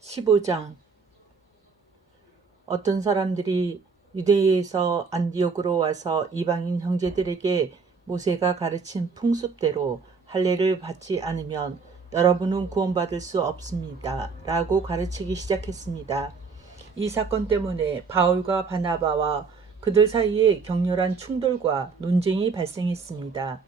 15장 어떤 사람들이 유대에서 안디옥으로 와서 이방인 형제들에게 모세가 가르친 풍습대로 할례를 받지 않으면 여러분은 구원받을 수 없습니다. 라고 가르치기 시작했습니다. 이 사건 때문에 바울과 바나바와 그들 사이에 격렬한 충돌과 논쟁이 발생했습니다.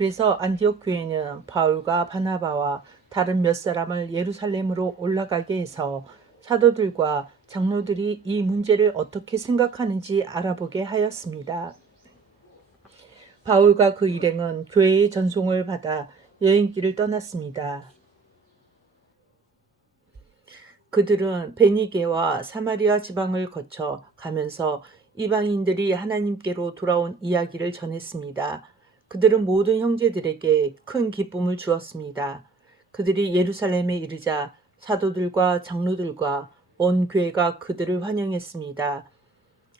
그래서 안디옥 교회는 바울과 바나바와 다른 몇 사람을 예루살렘으로 올라가게 해서 사도들과 장로들이 이 문제를 어떻게 생각하는지 알아보게 하였습니다. 바울과 그 일행은 교회의 전송을 받아 여행길을 떠났습니다. 그들은 베니게와 사마리아 지방을 거쳐 가면서 이방인들이 하나님께로 돌아온 이야기를 전했습니다. 그들은 모든 형제들에게 큰 기쁨을 주었습니다. 그들이 예루살렘에 이르자 사도들과 장로들과 온 교회가 그들을 환영했습니다.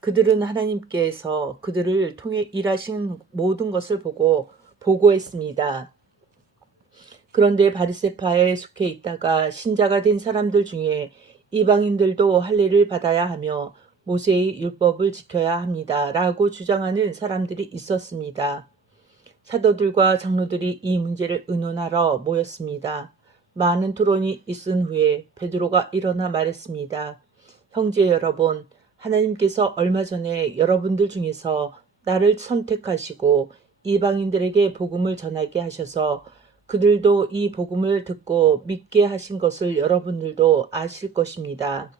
그들은 하나님께서 그들을 통해 일하신 모든 것을 보고 보고했습니다. 그런데 바리세파에 속해 있다가 신자가 된 사람들 중에 이방인들도 할례를 받아야 하며 모세의 율법을 지켜야 합니다. 라고 주장하는 사람들이 있었습니다. 사도들과 장로들이 이 문제를 의논하러 모였습니다. 많은 토론이 있은 후에 베드로가 일어나 말했습니다. 형제 여러분, 하나님께서 얼마 전에 여러분들 중에서 나를 선택하시고 이방인들에게 복음을 전하게 하셔서 그들도 이 복음을 듣고 믿게 하신 것을 여러분들도 아실 것입니다.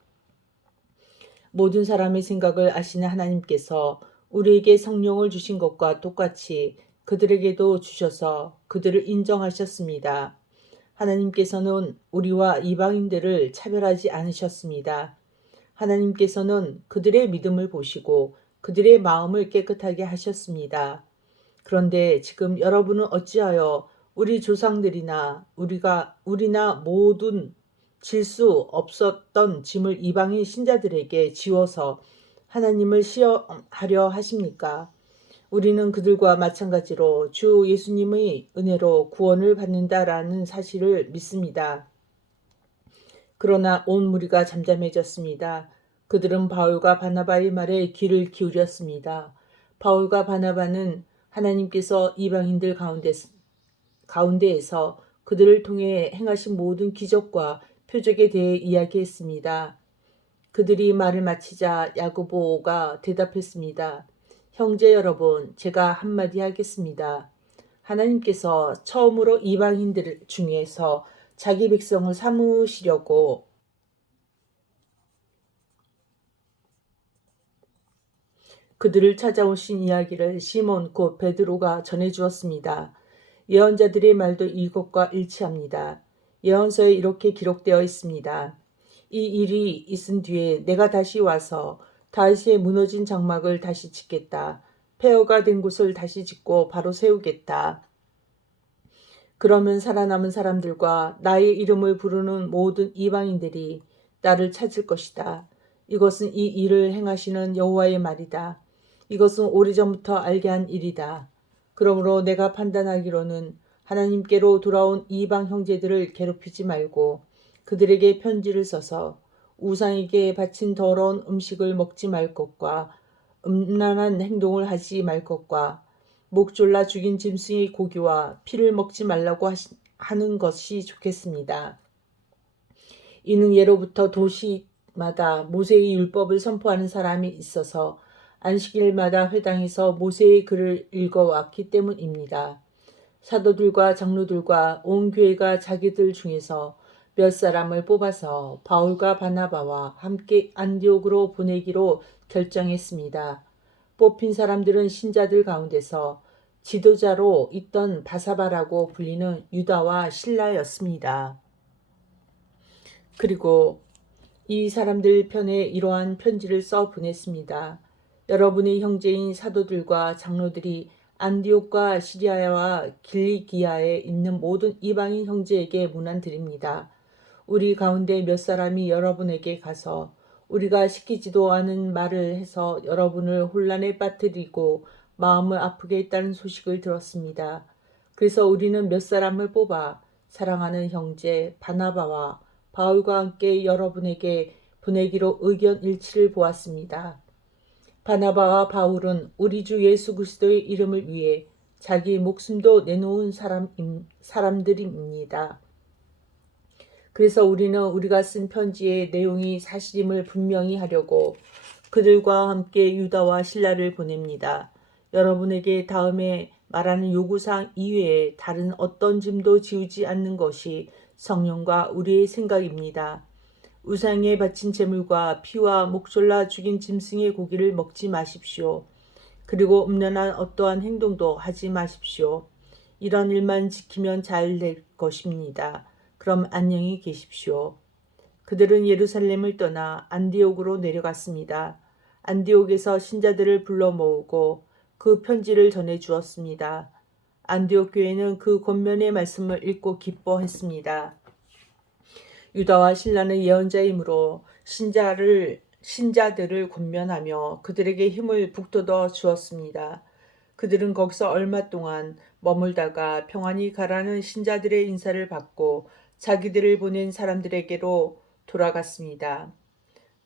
모든 사람의 생각을 아시는 하나님께서 우리에게 성령을 주신 것과 똑같이 그들에게도 주셔서 그들을 인정하셨습니다. 하나님께서는 우리와 이방인들을 차별하지 않으셨습니다. 하나님께서는 그들의 믿음을 보시고 그들의 마음을 깨끗하게 하셨습니다. 그런데 지금 여러분은 어찌하여 우리 조상들이나 우리가 우리나 모든 질 수 없었던 짐을 이방인 신자들에게 지워서 하나님을 시험하려 하십니까? 우리는 그들과 마찬가지로 주 예수님의 은혜로 구원을 받는다라는 사실을 믿습니다. 그러나 온 무리가 잠잠해졌습니다. 그들은 바울과 바나바의 말에 귀를 기울였습니다. 바울과 바나바는 하나님께서 이방인들 가운데, 가운데에서 그들을 통해 행하신 모든 기적과 표적에 대해 이야기했습니다. 그들이 말을 마치자 야고보가 대답했습니다. 형제 여러분, 제가 한마디 하겠습니다. 하나님께서 처음으로 이방인들 중에서 자기 백성을 삼으시려고 그들을 찾아오신 이야기를 시몬 곧 베드로가 전해 주었습니다. 예언자들의 말도 이것과 일치합니다. 예언서에 이렇게 기록되어 있습니다. 이 일이 있은 뒤에 내가 다시 와서 다시의 무너진 장막을 다시 짓겠다. 폐허가 된 곳을 다시 짓고 바로 세우겠다. 그러면 살아남은 사람들과 나의 이름을 부르는 모든 이방인들이 나를 찾을 것이다. 이것은 이 일을 행하시는 여호와의 말이다. 이것은 오래전부터 알게 한 일이다. 그러므로 내가 판단하기로는 하나님께로 돌아온 이방 형제들을 괴롭히지 말고 그들에게 편지를 써서 우상에게 바친 더러운 음식을 먹지 말 것과 음란한 행동을 하지 말 것과 목 졸라 죽인 짐승의 고기와 피를 먹지 말라고 하시, 하는 것이 좋겠습니다. 이는 예로부터 도시마다 모세의 율법을 선포하는 사람이 있어서 안식일마다 회당에서 모세의 글을 읽어왔기 때문입니다. 사도들과 장로들과 온 교회가 자기들 중에서 몇 사람을 뽑아서 바울과 바나바와 함께 안디옥으로 보내기로 결정했습니다. 뽑힌 사람들은 신자들 가운데서 지도자로 있던 바사바라고 불리는 유다와 신라였습니다. 그리고 이 사람들 편에 이러한 편지를 써 보냈습니다. 여러분의 형제인 사도들과 장로들이 안디옥과 시리아와 길리기아에 있는 모든 이방인 형제에게 문안 드립니다. 우리 가운데 몇 사람이 여러분에게 가서 우리가 시키지도 않은 말을 해서 여러분을 혼란에 빠뜨리고 마음을 아프게 했다는 소식을 들었습니다. 그래서 우리는 몇 사람을 뽑아 사랑하는 형제 바나바와 바울과 함께 여러분에게 보내기로 의견 일치를 보았습니다. 바나바와 바울은 우리 주 예수 그리스도의 이름을 위해 자기 목숨도 내놓은 사람, 사람들입니다. 그래서 우리는 우리가 쓴 편지의 내용이 사실임을 분명히 하려고 그들과 함께 유다와 신라를 보냅니다. 여러분에게 다음에 말하는 요구사항 이외에 다른 어떤 짐도 지우지 않는 것이 성령과 우리의 생각입니다. 우상에 바친 제물과 피와 목졸라 죽인 짐승의 고기를 먹지 마십시오. 그리고 음란한 어떠한 행동도 하지 마십시오. 이런 일만 지키면 잘 될 것입니다. 그럼 안녕히 계십시오. 그들은 예루살렘을 떠나 안디옥으로 내려갔습니다. 안디옥에서 신자들을 불러 모으고 그 편지를 전해 주었습니다. 안디옥 교회는 그 권면의 말씀을 읽고 기뻐했습니다. 유다와 신라는 예언자이므로 신자를 신자들을 권면하며 그들에게 힘을 북돋워 주었습니다. 그들은 거기서 얼마 동안 머물다가 평안히 가라는 신자들의 인사를 받고 자기들을 보낸 사람들에게로 돌아갔습니다.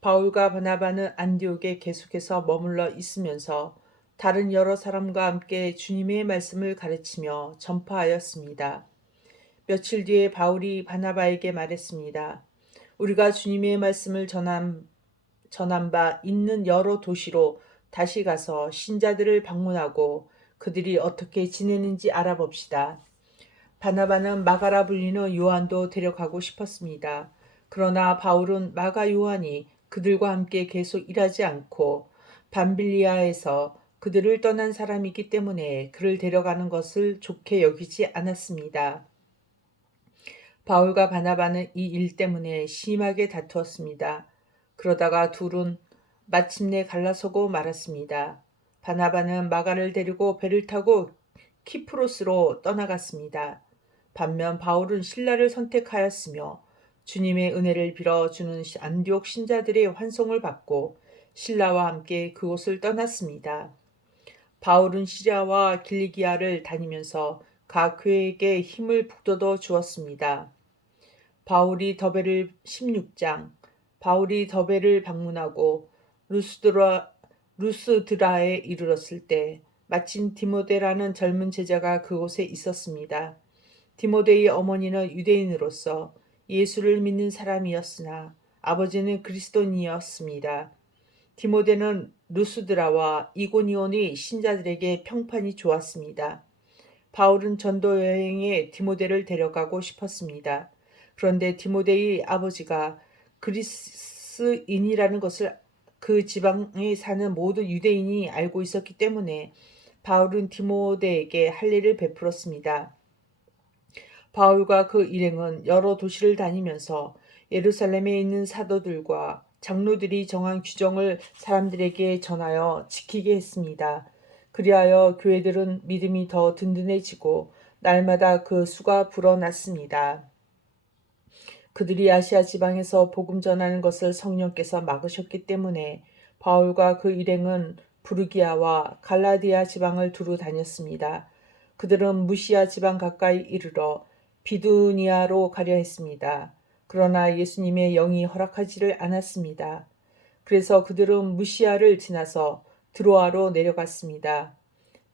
바울과 바나바는 안디옥에 계속해서 머물러 있으면서 다른 여러 사람과 함께 주님의 말씀을 가르치며 전파하였습니다. 며칠 뒤에 바울이 바나바에게 말했습니다. 우리가 주님의 말씀을 전한, 전한 바 있는 여러 도시로 다시 가서 신자들을 방문하고 그들이 어떻게 지내는지 알아봅시다. 바나바는 마가라 불리는 요한도 데려가고 싶었습니다. 그러나 바울은 마가 요한이 그들과 함께 계속 일하지 않고 밤빌리아에서 그들을 떠난 사람이기 때문에 그를 데려가는 것을 좋게 여기지 않았습니다. 바울과 바나바는 이 일 때문에 심하게 다투었습니다. 그러다가 둘은 마침내 갈라서고 말았습니다. 바나바는 마가를 데리고 배를 타고 키프로스로 떠나갔습니다. 반면 바울은 신라를 선택하였으며 주님의 은혜를 빌어 주는 안디옥 신자들의 환송을 받고 신라와 함께 그곳을 떠났습니다. 바울은 시리아와 길리기아를 다니면서 각 교회에게 힘을 북돋워 주었습니다. 바울이 더베를 16장 바울이 더베를 방문하고 루스드라 루스드라에 이르렀을 때 마침 디모데라는 젊은 제자가 그곳에 있었습니다. 디모데의 어머니는 유대인으로서 예수를 믿는 사람이었으나 아버지는 그리스도인이었습니다. 디모데는 루스드라와 이고니온의 신자들에게 평판이 좋았습니다. 바울은 전도 여행에 디모데를 데려가고 싶었습니다. 그런데 디모데의 아버지가 그리스인이라는 것을 그 지방에 사는 모든 유대인이 알고 있었기 때문에 바울은 디모데에게 할례를 베풀었습니다. 바울과 그 일행은 여러 도시를 다니면서 예루살렘에 있는 사도들과 장로들이 정한 규정을 사람들에게 전하여 지키게 했습니다. 그리하여 교회들은 믿음이 더 든든해지고 날마다 그 수가 불어났습니다. 그들이 아시아 지방에서 복음 전하는 것을 성령께서 막으셨기 때문에 바울과 그 일행은 부르기아와 갈라디아 지방을 두루 다녔습니다. 그들은 무시아 지방 가까이 이르러 비두니아로 가려 했습니다. 그러나 예수님의 영이 허락하지를 않았습니다. 그래서 그들은 무시아를 지나서 드로아로 내려갔습니다.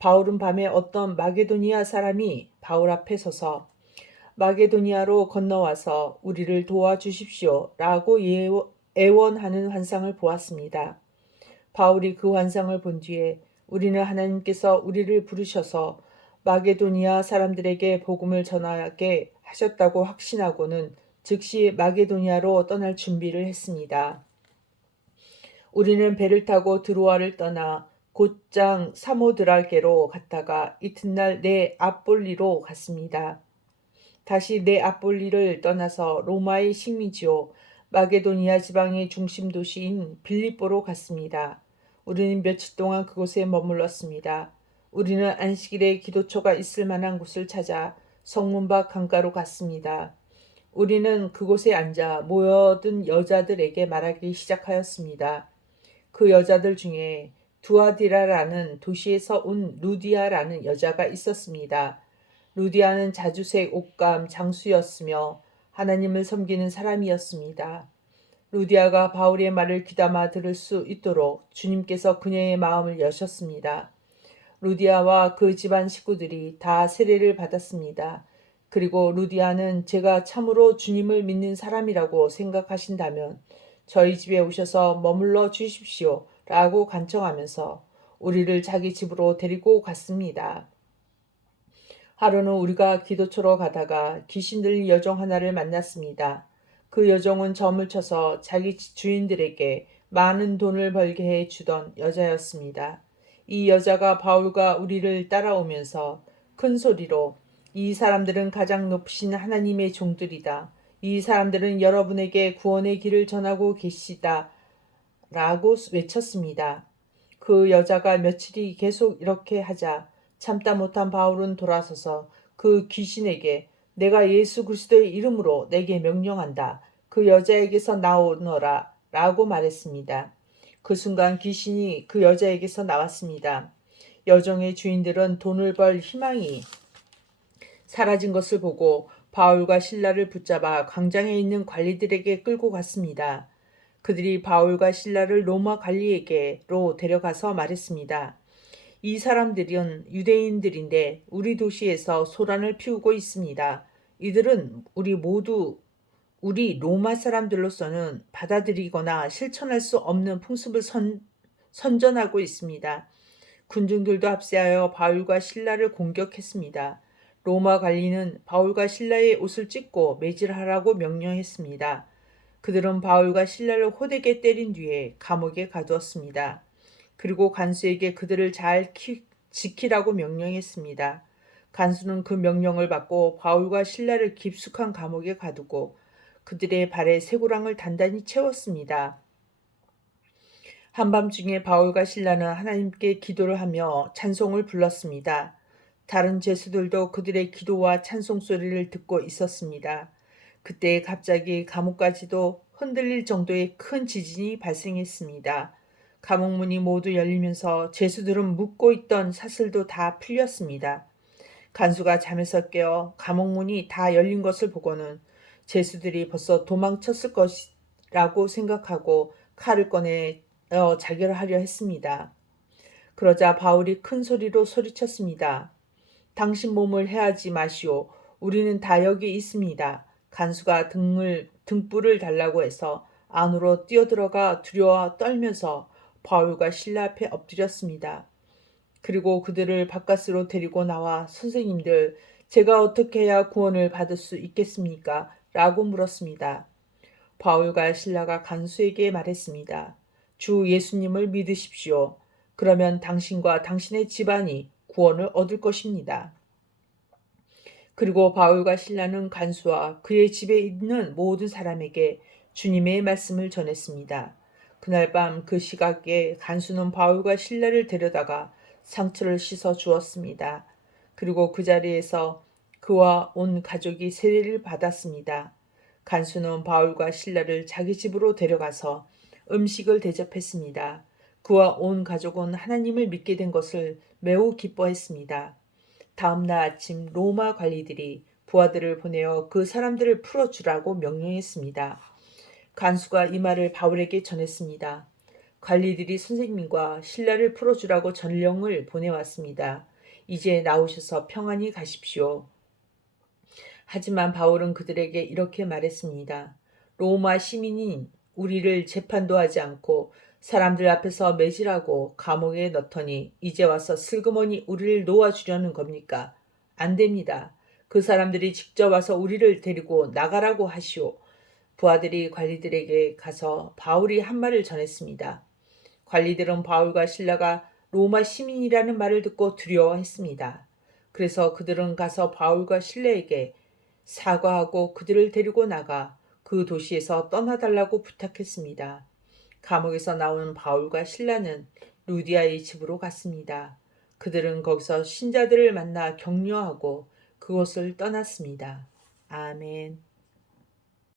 바울은 밤에 어떤 마게도니아 사람이 바울 앞에 서서 마게도니아로 건너와서 우리를 도와주십시오 라고 애원하는 환상을 보았습니다. 바울이 그 환상을 본 뒤에 우리는 하나님께서 우리를 부르셔서 마게도니아 사람들에게 복음을 전하게 하셨다고 확신하고는 즉시 마게도니아로 떠날 준비를 했습니다. 우리는 배를 타고 드로아를 떠나 곧장 사모드라게로 갔다가 이튿날 네 아폴리로 갔습니다. 다시 네 아폴리를 떠나서 로마의 식민지요 마게도니아 지방의 중심 도시인 빌립보로 갔습니다. 우리는 며칠 동안 그곳에 머물렀습니다. 우리는 안식일에 기도처가 있을 만한 곳을 찾아 성문 밖 강가로 갔습니다. 우리는 그곳에 앉아 모여든 여자들에게 말하기 시작하였습니다. 그 여자들 중에 두아디라라는 도시에서 온 루디아라는 여자가 있었습니다. 루디아는 자주색 옷감 장수였으며 하나님을 섬기는 사람이었습니다. 루디아가 바울의 말을 귀담아 들을 수 있도록 주님께서 그녀의 마음을 여셨습니다. 루디아와 그 집안 식구들이 다 세례를 받았습니다. 그리고 루디아는 제가 참으로 주님을 믿는 사람이라고 생각하신다면 저희 집에 오셔서 머물러 주십시오. 라고 간청하면서 우리를 자기 집으로 데리고 갔습니다. 하루는 우리가 기도처로 가다가 귀신 들린 여종 하나를 만났습니다. 그 여종은 점을 쳐서 자기 주인들에게 많은 돈을 벌게 해 주던 여자였습니다. 이 여자가 바울과 우리를 따라오면서 큰 소리로 이 사람들은 가장 높으신 하나님의 종들이다. 이 사람들은 여러분에게 구원의 길을 전하고 계시다. 라고 외쳤습니다. 그 여자가 며칠이 계속 이렇게 하자 참다 못한 바울은 돌아서서 그 귀신에게 내가 예수 그리스도의 이름으로 내게 명령한다. 그 여자에게서 나오너라. 라고 말했습니다. 그 순간 귀신이 그 여자에게서 나왔습니다. 여종의 주인들은 돈을 벌 희망이 사라진 것을 보고 바울과 신라를 붙잡아 광장에 있는 관리들에게 끌고 갔습니다. 그들이 바울과 신라를 로마 관리에게로 데려가서 말했습니다. 이 사람들은 유대인들인데 우리 도시에서 소란을 피우고 있습니다. 이들은 우리 모두 우리 로마 사람들로서는 받아들이거나 실천할 수 없는 풍습을 선, 선전하고 있습니다. 군중들도 합세하여 바울과 신라를 공격했습니다. 로마 관리는 바울과 신라의 옷을 찢고 매질하라고 명령했습니다. 그들은 바울과 신라를 호되게 때린 뒤에 감옥에 가두었습니다. 그리고 간수에게 그들을 잘 키, 지키라고 명령했습니다. 간수는 그 명령을 받고 바울과 신라를 깊숙한 감옥에 가두고 그들의 발에 쇠고랑을 단단히 채웠습니다. 한밤중에 바울과 신라는 하나님께 기도를 하며 찬송을 불렀습니다. 다른 죄수들도 그들의 기도와 찬송 소리를 듣고 있었습니다. 그때 갑자기 감옥까지도 흔들릴 정도의 큰 지진이 발생했습니다. 감옥 문이 모두 열리면서 죄수들은 묶고 있던 사슬도 다 풀렸습니다. 간수가 잠에서 깨어 감옥 문이 다 열린 것을 보고는 죄수들이 벌써 도망쳤을 것이라고 생각하고 칼을 꺼내 어, 자결하려 했습니다. 그러자 바울이 큰 소리로 소리쳤습니다. 당신 몸을 해하지 마시오. 우리는 다 여기 있습니다. 간수가 등을 등불을 달라고 해서 안으로 뛰어들어가 두려워 떨면서 바울과 신라 앞에 엎드렸습니다. 그리고 그들을 바깥으로 데리고 나와 선생님들, 제가 어떻게 해야 구원을 받을 수 있겠습니까? 라고 물었습니다. 바울과 신라가 간수에게 말했습니다. 주 예수님을 믿으십시오. 그러면 당신과 당신의 집안이 구원을 얻을 것입니다. 그리고 바울과 신라는 간수와 그의 집에 있는 모든 사람에게 주님의 말씀을 전했습니다. 그날 밤 그 시각에 간수는 바울과 신라를 데려다가 상처를 씻어 주었습니다. 그리고 그 자리에서 그와 온 가족이 세례를 받았습니다. 간수는 바울과 신라를 자기 집으로 데려가서 음식을 대접했습니다. 그와 온 가족은 하나님을 믿게 된 것을 매우 기뻐했습니다. 다음 날 아침 로마 관리들이 부하들을 보내어 그 사람들을 풀어주라고 명령했습니다. 간수가 이 말을 바울에게 전했습니다. 관리들이 선생님과 신라를 풀어주라고 전령을 보내왔습니다. 이제 나오셔서 평안히 가십시오. 하지만 바울은 그들에게 이렇게 말했습니다. 로마 시민인 우리를 재판도 하지 않고 사람들 앞에서 매질하고 감옥에 넣더니 이제 와서 슬그머니 우리를 놓아주려는 겁니까? 안 됩니다. 그 사람들이 직접 와서 우리를 데리고 나가라고 하시오. 부하들이 관리들에게 가서 바울이 한 말을 전했습니다. 관리들은 바울과 신라가 로마 시민이라는 말을 듣고 두려워했습니다. 그래서 그들은 가서 바울과 신라에게 사과하고 그들을 데리고 나가 그 도시에서 떠나달라고 부탁했습니다. 감옥에서 나온 바울과 신라는 루디아의 집으로 갔습니다. 그들은 거기서 신자들을 만나 격려하고 그곳을 떠났습니다. 아멘.